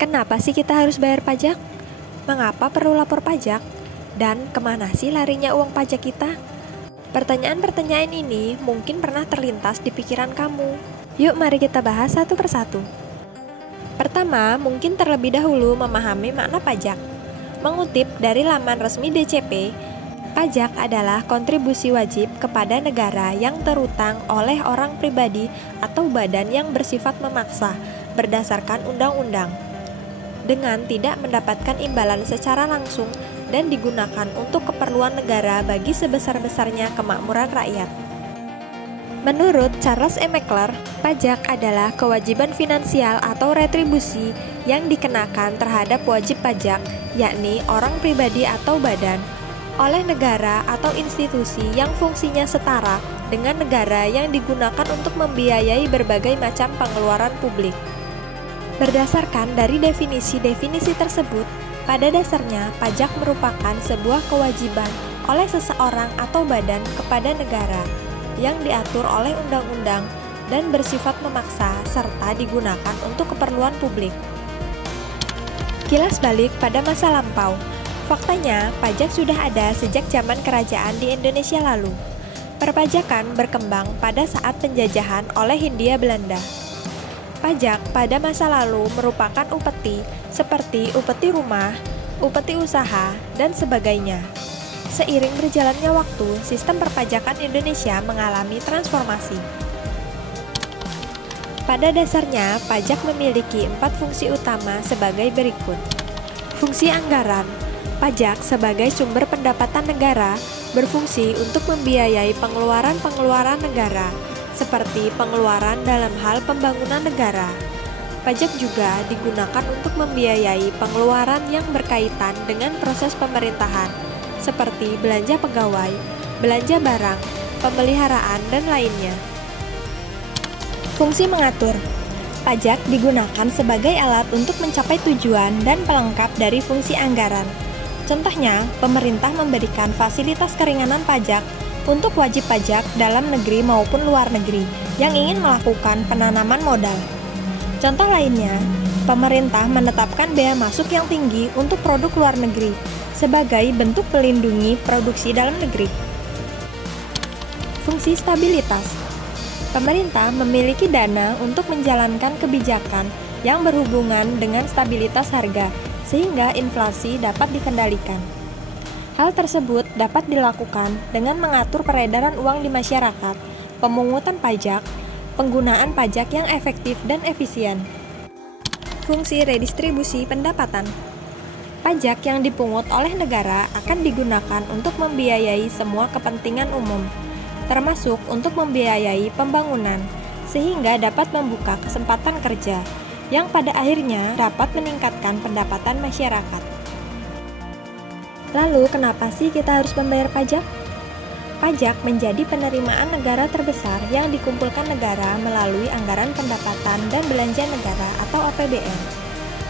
Kenapa sih kita harus bayar pajak? Mengapa perlu lapor pajak? Dan kemana sih larinya uang pajak kita? Pertanyaan-pertanyaan ini mungkin pernah terlintas di pikiran kamu. Yuk mari kita bahas satu persatu. Pertama, mungkin terlebih dahulu memahami makna pajak. Mengutip dari laman resmi DCP, pajak adalah kontribusi wajib kepada negara yang terutang oleh orang pribadi atau badan yang bersifat memaksa berdasarkan undang-undang, dengan tidak mendapatkan imbalan secara langsung dan digunakan untuk keperluan negara bagi sebesar-besarnya kemakmuran rakyat. Menurut Charles E. McClure, pajak adalah kewajiban finansial atau retribusi yang dikenakan terhadap wajib pajak, yakni orang pribadi atau badan, oleh negara atau institusi yang fungsinya setara dengan negara yang digunakan untuk membiayai berbagai macam pengeluaran publik. Berdasarkan dari definisi-definisi tersebut, pada dasarnya pajak merupakan sebuah kewajiban oleh seseorang atau badan kepada negara yang diatur oleh undang-undang dan bersifat memaksa serta digunakan untuk keperluan publik. Kilas balik pada masa lampau. Faktanya, pajak sudah ada sejak zaman kerajaan di Indonesia lalu. Perpajakan berkembang pada saat penjajahan oleh Hindia Belanda. Pajak pada masa lalu merupakan upeti seperti upeti rumah, upeti usaha, dan sebagainya. Seiring berjalannya waktu, sistem perpajakan Indonesia mengalami transformasi. Pada dasarnya, pajak memiliki 4 fungsi utama sebagai berikut. Fungsi anggaran. Pajak sebagai sumber pendapatan negara berfungsi untuk membiayai pengeluaran-pengeluaran negara, seperti pengeluaran dalam hal pembangunan negara. Pajak juga digunakan untuk membiayai pengeluaran yang berkaitan dengan proses pemerintahan, seperti belanja pegawai, belanja barang, pemeliharaan, dan lainnya. Fungsi mengatur. Pajak digunakan sebagai alat untuk mencapai tujuan dan pelengkap dari fungsi anggaran. Contohnya, pemerintah memberikan fasilitas keringanan pajak untuk wajib pajak dalam negeri maupun luar negeri yang ingin melakukan penanaman modal. Contoh lainnya, pemerintah menetapkan bea masuk yang tinggi untuk produk luar negeri sebagai bentuk melindungi produksi dalam negeri. Fungsi stabilitas. Pemerintah memiliki dana untuk menjalankan kebijakan yang berhubungan dengan stabilitas harga sehingga inflasi dapat dikendalikan. Hal tersebut dapat dilakukan dengan mengatur peredaran uang di masyarakat, pemungutan pajak, penggunaan pajak yang efektif dan efisien. Fungsi redistribusi pendapatan. Pajak yang dipungut oleh negara akan digunakan untuk membiayai semua kepentingan umum, termasuk untuk membiayai pembangunan, sehingga dapat membuka kesempatan kerja, yang pada akhirnya dapat meningkatkan pendapatan masyarakat. Lalu, kenapa sih kita harus membayar pajak? Pajak menjadi penerimaan negara terbesar yang dikumpulkan negara melalui anggaran pendapatan dan belanja negara atau APBN.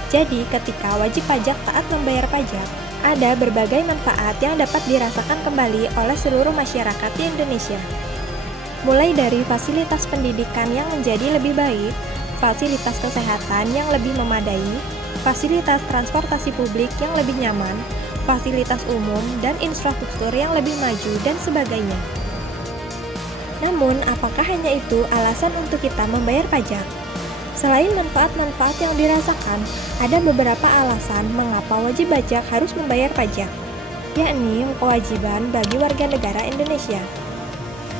Jadi, ketika wajib pajak taat membayar pajak, ada berbagai manfaat yang dapat dirasakan kembali oleh seluruh masyarakat di Indonesia. Mulai dari fasilitas pendidikan yang menjadi lebih baik, fasilitas kesehatan yang lebih memadai, fasilitas transportasi publik yang lebih nyaman, fasilitas umum, dan infrastruktur yang lebih maju, dan sebagainya. Namun, apakah hanya itu alasan untuk kita membayar pajak? Selain manfaat-manfaat yang dirasakan, ada beberapa alasan mengapa wajib pajak harus membayar pajak, yakni kewajiban bagi warga negara Indonesia.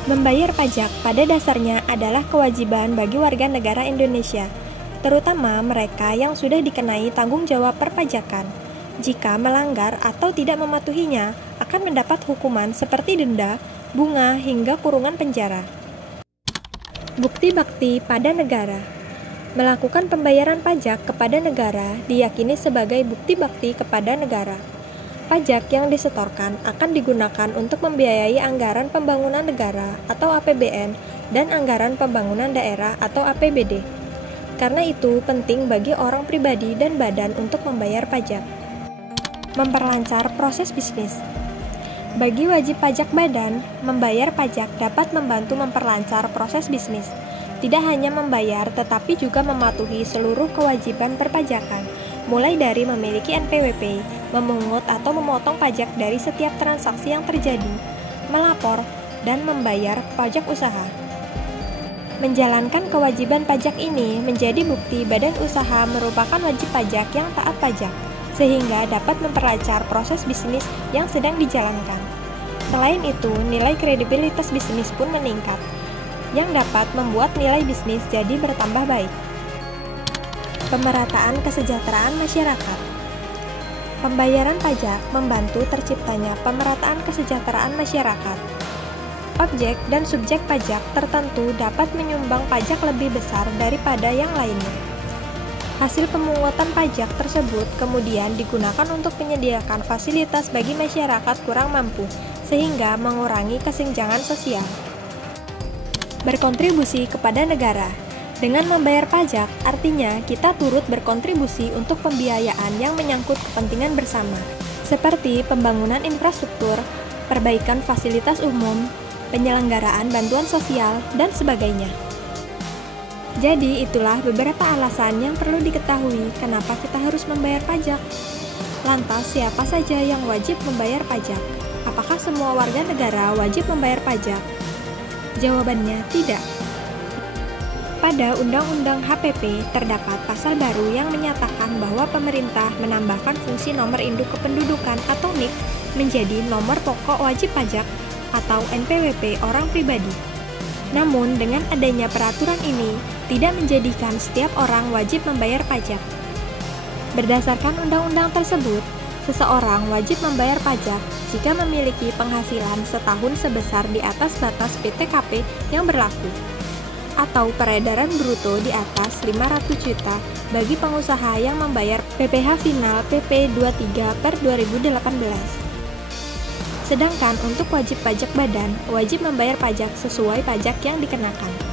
Membayar pajak pada dasarnya adalah kewajiban bagi warga negara Indonesia, terutama mereka yang sudah dikenai tanggung jawab perpajakan. Jika melanggar atau tidak mematuhinya, akan mendapat hukuman seperti denda, bunga, hingga kurungan penjara. Bukti bakti pada negara. Melakukan pembayaran pajak kepada negara diyakini sebagai bukti bakti kepada negara. Pajak yang disetorkan akan digunakan untuk membiayai anggaran pembangunan negara atau APBN dan anggaran pembangunan daerah atau APBD. Karena itu, penting bagi orang pribadi dan badan untuk membayar pajak. Memperlancar proses bisnis. Bagi wajib pajak badan, membayar pajak dapat membantu memperlancar proses bisnis. Tidak hanya membayar, tetapi juga mematuhi seluruh kewajiban perpajakan, mulai dari memiliki NPWP, memungut atau memotong pajak dari setiap transaksi yang terjadi, melapor, dan membayar pajak usaha. Menjalankan kewajiban pajak ini menjadi bukti badan usaha merupakan wajib pajak yang taat pajak, sehingga dapat memperlancar proses bisnis yang sedang dijalankan. Selain itu, nilai kredibilitas bisnis pun meningkat, yang dapat membuat nilai bisnis jadi bertambah baik. Pemerataan kesejahteraan masyarakat. Pembayaran pajak membantu terciptanya pemerataan kesejahteraan masyarakat. Objek dan subjek pajak tertentu dapat menyumbang pajak lebih besar daripada yang lainnya. Hasil pemungutan pajak tersebut kemudian digunakan untuk menyediakan fasilitas bagi masyarakat kurang mampu, sehingga mengurangi kesenjangan sosial. Berkontribusi kepada negara. Dengan membayar pajak, artinya kita turut berkontribusi untuk pembiayaan yang menyangkut kepentingan bersama, seperti pembangunan infrastruktur, perbaikan fasilitas umum, penyelenggaraan bantuan sosial, dan sebagainya. Jadi, itulah beberapa alasan yang perlu diketahui kenapa kita harus membayar pajak. Lantas, siapa saja yang wajib membayar pajak? Apakah semua warga negara wajib membayar pajak? Jawabannya tidak. Pada Undang-Undang HPP terdapat pasal baru yang menyatakan bahwa pemerintah menambahkan fungsi nomor induk kependudukan atau NIK menjadi nomor pokok wajib pajak atau NPWP orang pribadi. Namun, dengan adanya peraturan ini tidak menjadikan setiap orang wajib membayar pajak. Berdasarkan undang-undang tersebut, seseorang wajib membayar pajak jika memiliki penghasilan setahun sebesar di atas batas PTKP yang berlaku, atau peredaran bruto di atas 500 juta bagi pengusaha yang membayar PPh final PP 23/2018. Sedangkan untuk wajib pajak badan, wajib membayar pajak sesuai pajak yang dikenakan.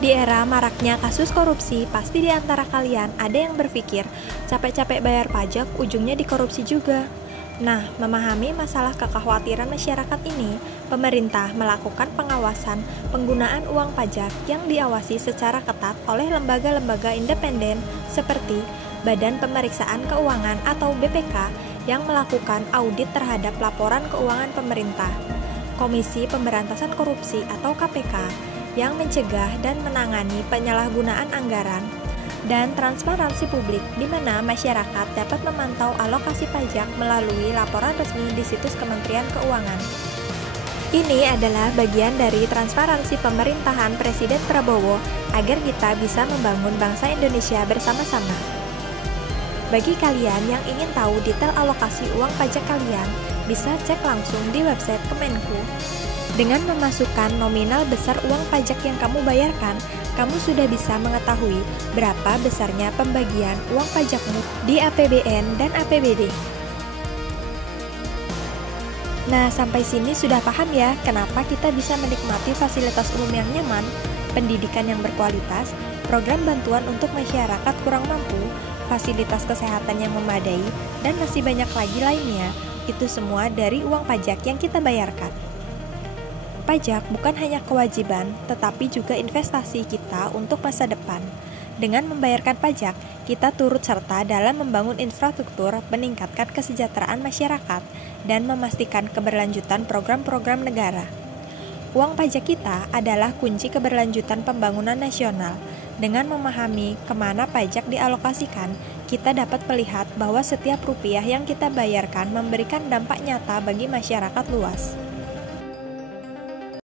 Di era maraknya kasus korupsi, pasti di antara kalian ada yang berpikir, capek-capek bayar pajak, ujungnya dikorupsi juga. Nah, memahami masalah kekhawatiran masyarakat ini, pemerintah melakukan pengawasan penggunaan uang pajak yang diawasi secara ketat oleh lembaga-lembaga independen seperti Badan Pemeriksaan Keuangan atau BPK yang melakukan audit terhadap laporan keuangan pemerintah, Komisi Pemberantasan Korupsi atau KPK yang mencegah dan menangani penyalahgunaan anggaran, dan transparansi publik di mana masyarakat dapat memantau alokasi pajak melalui laporan resmi di situs Kementerian Keuangan. Ini adalah bagian dari transparansi pemerintahan Presiden Prabowo agar kita bisa membangun bangsa Indonesia bersama-sama. Bagi kalian yang ingin tahu detail alokasi uang pajak kalian, bisa cek langsung di website Kemenku. Dengan memasukkan nominal besar uang pajak yang kamu bayarkan, kamu sudah bisa mengetahui berapa besarnya pembagian uang pajakmu di APBN dan APBD. Nah, sampai sini sudah paham ya kenapa kita bisa menikmati fasilitas umum yang nyaman, pendidikan yang berkualitas, program bantuan untuk masyarakat kurang mampu, fasilitas kesehatan yang memadai, dan masih banyak lagi lainnya. Itu semua dari uang pajak yang kita bayarkan. Pajak bukan hanya kewajiban, tetapi juga investasi kita untuk masa depan. Dengan membayarkan pajak, kita turut serta dalam membangun infrastruktur, meningkatkan kesejahteraan masyarakat, dan memastikan keberlanjutan program-program negara. Uang pajak kita adalah kunci keberlanjutan pembangunan nasional. Dengan memahami kemana pajak dialokasikan, kita dapat melihat bahwa setiap rupiah yang kita bayarkan memberikan dampak nyata bagi masyarakat luas.